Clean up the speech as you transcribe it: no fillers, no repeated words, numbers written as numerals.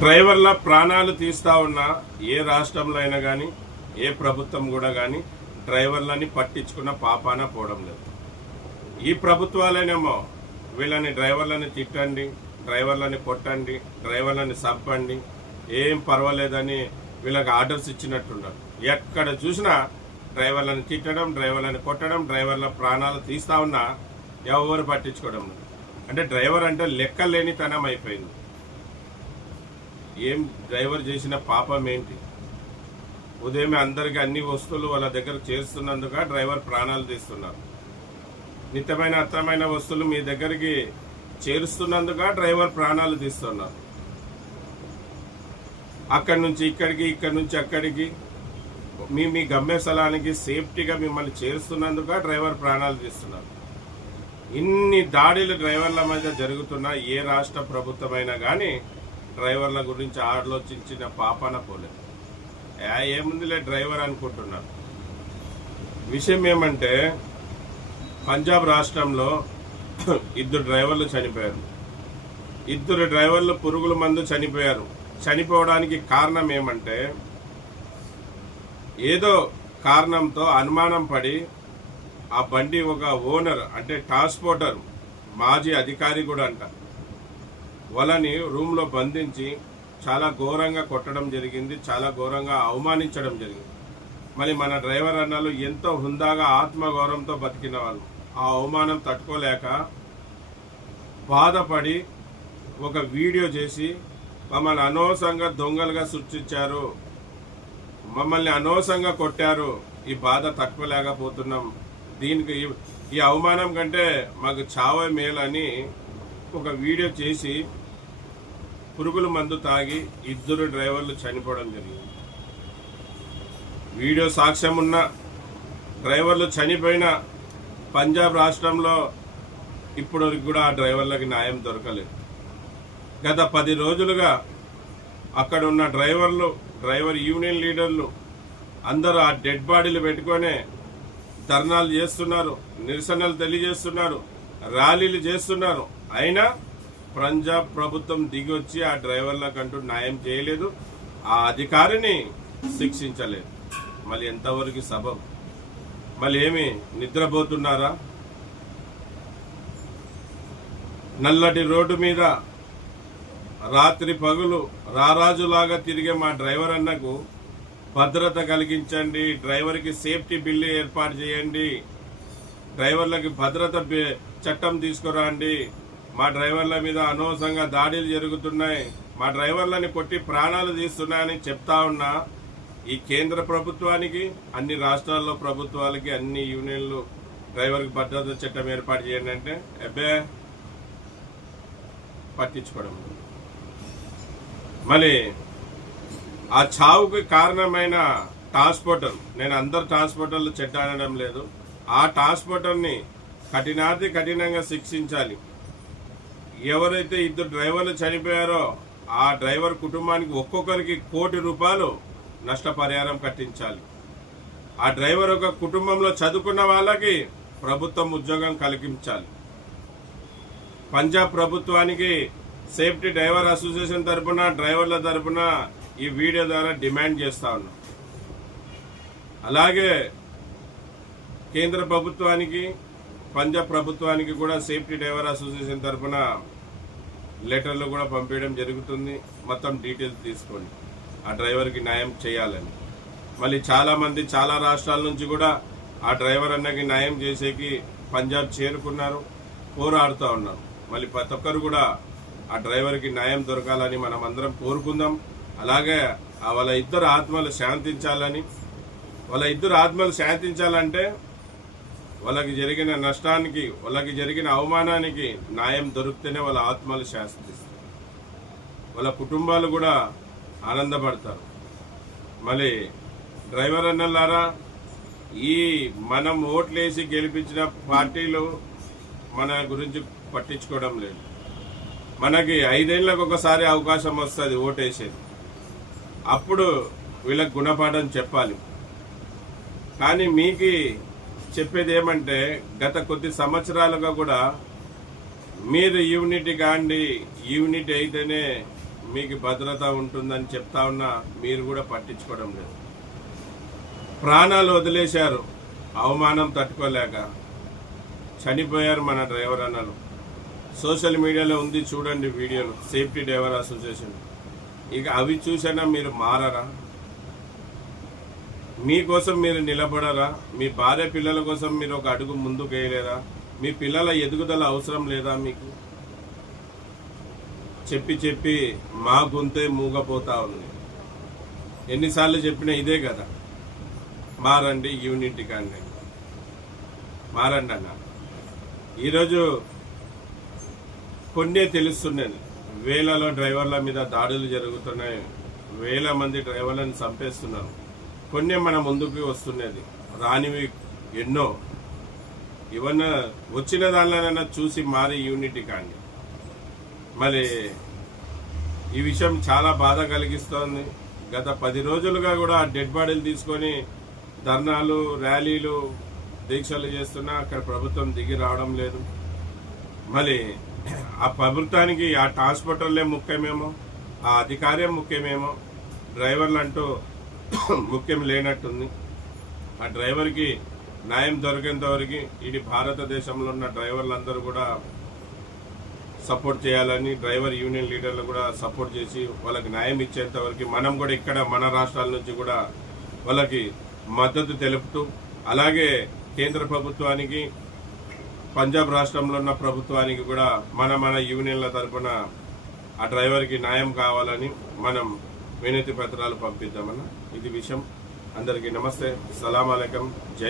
డ్రైవర్ల ప్రాణాలు తీస్తా ఉన్న ఏ రాష్ట్రంలో అయినా కానీ ఏ ప్రభుత్వం కూడా కానీ డ్రైవర్లని పట్టించుకున్న పాపాన పోవడం లేదు. ఈ ప్రభుత్వాలనేమో వీళ్ళని డ్రైవర్లని తిట్టండి, డ్రైవర్లని కొట్టండి, డ్రైవర్లని చంపండి, ఏం పర్వాలేదని వీళ్ళకి ఆర్డర్స్ ఇచ్చినట్టున్నారు. ఎక్కడ చూసినా డ్రైవర్లను తిట్టడం, డ్రైవర్లను కొట్టడం, డ్రైవర్ల ప్రాణాలు తీస్తా ఉన్నా ఎవరు పట్టించుకోవడం లేదు. అంటే డ్రైవర్ అంటే లెక్కలేనితనం అయిపోయింది. ఏం డ్రైవర్ చేసిన పాపం ఏంటి? ఉదయమే అందరికీ అన్ని వస్తువులు వాళ్ళ దగ్గర చేస్తున్నందుక డ్రైవర్ ప్రాణాలు తీస్తున్నారు. నిత్యమైన అర్థమైన వస్తువులు మీ దగ్గరికి చేరుస్తున్నందుక డ్రైవర్ ప్రాణాలు తీస్తున్నారు. అక్కడి నుంచి ఇక్కడికి, ఇక్కడి నుంచి అక్కడికి మీ గమ్యస్థలానికి సేఫ్టీగా మిమ్మల్ని చేరుస్తున్నందుక డ్రైవర్ ప్రాణాలు తీస్తున్నారు. ఇన్ని దాడులు డ్రైవర్ల మధ్య జరుగుతున్నా ఏ రాష్ట్ర ప్రభుత్వమైనా కానీ డ్రైవర్ల గురించి ఆలోచించిన పాపాన పోలేదు. ఏముందిలే డ్రైవర్ అనుకుంటున్నారు. విషయం ఏమంటే పంజాబ్ రాష్ట్రంలో 2 డ్రైవర్లు చనిపోయారు. 2 డ్రైవర్లు పురుగుల మందు చనిపోయారు. చనిపోవడానికి కారణం ఏమంటే ఏదో కారణంతో అనుమానం పడి ఆ బండి ఒక ఓనర్ అంటే ట్రాన్స్పోర్టర్ మాజీ అధికారి కూడా అంట వాళ్ళని రూమ్లో బంధించి చాలా ఘోరంగా కొట్టడం జరిగింది, చాలా ఘోరంగా అవమానించడం జరిగింది. మరి మన డ్రైవర్ అన్నలు ఎంతో హుందాగా ఆత్మగౌరవంతో బతికిన వాళ్ళు ఆ అవమానం తట్టుకోలేక బాధపడి ఒక వీడియో చేసి మమ్మల్ని అనవసరంగా దొంగలుగా సృష్టించారు, మమ్మల్ని అనవసరంగా కొట్టారు, ఈ బాధ తట్టుకోలేకపోతున్నాం, దీనికి ఈ అవమానం కంటే మాకు చావే మేలని ఒక వీడియో చేసి పురుగుల మందు తాగి 2 డ్రైవర్లు చనిపోవడం జరిగింది. వీడియో సాక్ష్యం ఉన్న డ్రైవర్లు చనిపోయిన పంజాబ్ రాష్ట్రంలో ఇప్పటివరకు కూడా ఆ డ్రైవర్లకి న్యాయం దొరకలేదు. గత 10 రోజులుగా అక్కడ ఉన్న డ్రైవర్ యూనియన్ లీడర్లు అందరూ ఆ డెడ్ బాడీలు పెట్టుకొని ధర్నాలు చేస్తున్నారు, నిరసనలు తెలియజేస్తున్నారు, ర్యాలీలు చేస్తున్నారు. అయినా పంజాబ్ ప్రభుత్వం దిగొచ్చి ఆ డ్రైవర్లకంటూ న్యాయం చేయలేదు, ఆ అధికారిని శిక్షించలేదు. మళ్ళీ ఎంతవరకు సబబు? మళ్ళీ ఏమి నిద్రపోతున్నారా? నల్లటి రోడ్డు మీద రాత్రి పగులు రారాజులాగా తిరిగే మా డ్రైవర్ అన్నకు భద్రత కలిగించండి, డ్రైవర్కి సేఫ్టీ బిల్లు ఏర్పాటు చేయండి, డ్రైవర్లకి భద్రత చట్టం తీసుకురండి, మా డ్రైవర్ల మీద అనవసరంగా దాడులు జరుగుతున్నాయి, మా డ్రైవర్లని కొట్టి ప్రాణాలు తీస్తున్నాయని చెప్తా ఉన్నా ఈ కేంద్ర ప్రభుత్వానికి, అన్ని రాష్ట్రాల్లో ప్రభుత్వాలకి, అన్ని యూనియన్లు డ్రైవర్కి భద్రత చట్టం ఏర్పాటు చేయండి అంటే అబ్బే పట్టించుకోవడం. మళ్ళీ ఆ చావుకి కారణమైన ట్రాన్స్పోర్టర్, నేను అందరు ట్రాన్స్పోర్టర్లు చెడ్డ అనడం లేదు, ఆ ట్రాన్స్పోర్టర్ని కఠినంగా శిక్షించాలి. ఎవరైతే 2 డ్రైవర్లు చనిపోయారో ఆ డ్రైవర్ కుటుంబానికి ఒక్కొక్కరికి ₹1,00,00,000 నష్టపరిహారం కట్టించాలి. ఆ డ్రైవర్ ఒక కుటుంబంలో చదువుకున్న వాళ్ళకి ప్రభుత్వం ఉద్యోగం కల్పించాలి. పంజాబ్ ప్రభుత్వానికి సేఫ్టీ డ్రైవర్ అసోసియేషన్ తరఫున, డ్రైవర్ల తరఫున ఈ వీడియో ద్వారా డిమాండ్ చేస్తా ఉన్నాం. అలాగే కేంద్ర ప్రభుత్వానికి, పంజాబ్ ప్రభుత్వానికి కూడా సేఫ్టీ డ్రైవర్ అసోసియేషన్ తరఫున లెటర్లు కూడా పంపించడం జరుగుతుంది. మొత్తం డీటెయిల్స్ తీసుకోండి, ఆ డ్రైవర్కి న్యాయం చేయాలని. మళ్ళీ చాలామంది చాలా రాష్ట్రాల నుంచి కూడా ఆ డ్రైవర్ అన్నకి న్యాయం చేసేకి పంజాబ్ చేరుకున్నారు, పోరాడుతూ ఉన్నారు. మళ్ళీ ప్రతి ఒక్కరు కూడా ఆ డ్రైవర్కి న్యాయం దొరకాలని మనం అందరం కోరుకుందాం. అలాగే వాళ్ళ 2 ఆత్మలు శాంతించాలని, వాళ్ళ 2 ఆత్మలు శాంతించాలంటే వాళ్ళకి జరిగిన నష్టానికి, వాళ్ళకి జరిగిన అవమానానికి న్యాయం దొరికితేనే వాళ్ళ ఆత్మలు శాంతిస్తాయి, వాళ్ళ కుటుంబాలు కూడా ఆనందపడతారు. మళ్ళీ డ్రైవర్ అన్నలారా, ఈ మనం ఓట్లేసి గెలిపించిన పార్టీలు మన గురించి పట్టించుకోవడం లేదు. మనకి 5 ఏళ్లకు ఒకసారి అవకాశం వస్తుంది ఓటేసేది, అప్పుడు వీళ్ళకి గుణపాఠం చెప్పాలి. కానీ మీకు చెప్పేది ఏమంటే గత కొద్ది సంవత్సరాలుగా కూడా మీరు యూనిటీ కాండి, యూనిటీ అయితేనే మీకు భద్రత ఉంటుందని చెప్తా ఉన్నా మీరు కూడా పట్టించుకోవడం లేదు. ప్రాణాలు వదిలేశారు అవమానం తట్టుకోలేక, చనిపోయారు మన డ్రైవర్ అన్నలు. సోషల్ మీడియాలో ఉంది చూడండి వీడియోలు, సేఫ్టీ డ్రైవర్ అసోసియేషన్. ఇక అవి చూసినా మీరు మారరా? మీకోసం మీరు నిలబడరా? మీ భార్య పిల్లల కోసం మీరు ఒక అడుగు ముందుకు వేయలేరా? మీ పిల్లల ఎదుగుదల అవసరం లేదా మీకు? చెప్పి చెప్పి మా గొంతే మూగపోతా ఉంది. ఎన్నిసార్లు చెప్పినా ఇదే కదా, మారండి, యూనిటీ కండి, మారండి అన్న. ఈరోజు కొన్నే తెలుస్తున్నది, వేలలో డ్రైవర్ల మీద దాడులు జరుగుతున్నాయి, వేల మంది డ్రైవర్లను చంపేస్తున్నారు. కొన్నే మన ముందుకు వస్తున్నది, రానివి ఎన్నో. ఇవన్నీ వచ్చిన దానిలోనైనా చూసి మారి యూనిటీ కాండి. మరి ఈ విషయం చాలా బాధ కలిగిస్తోంది. గత 10 రోజులుగా కూడా డెడ్ బాడీలు తీసుకొని ధర్నాలు, ర్యాలీలు, దీక్షలు చేస్తున్నా అక్కడ ప్రభుత్వం దిగి రావడం లేదు. మరి ఆ ప్రభుత్వానికి ఆ ట్రాన్స్పోర్టర్లే ముఖ్యమేమో, ఆ అధికారం ముఖ్యమేమో, డ్రైవర్లు అంటూ ముఖ్యం లేనట్టుంది. ఆ డ్రైవర్కి న్యాయం దొరికేంత వరకు ఇది భారతదేశంలో ఉన్న డ్రైవర్లందరూ కూడా సపోర్ట్ చేయాలని, డ్రైవర్ యూనియన్ లీడర్లు కూడా సపోర్ట్ చేసి వాళ్ళకి న్యాయం ఇచ్చేంత వరకు మనం కూడా ఇక్కడ మన రాష్ట్రాల నుంచి కూడా వాళ్ళకి మద్దతు తెలుపుతూ, అలాగే కేంద్ర ప్రభుత్వానికి, పంజాబ్ రాష్ట్రంలో ఉన్న ప్రభుత్వానికి కూడా మన యూనియన్ల తరఫున ఆ డ్రైవర్కి న్యాయం కావాలని మనం వినతి పత్రాలు పంపిద్దామన్న. ఇది విషయం. అందరికీ నమస్తే, సలాం అలైకుం, జై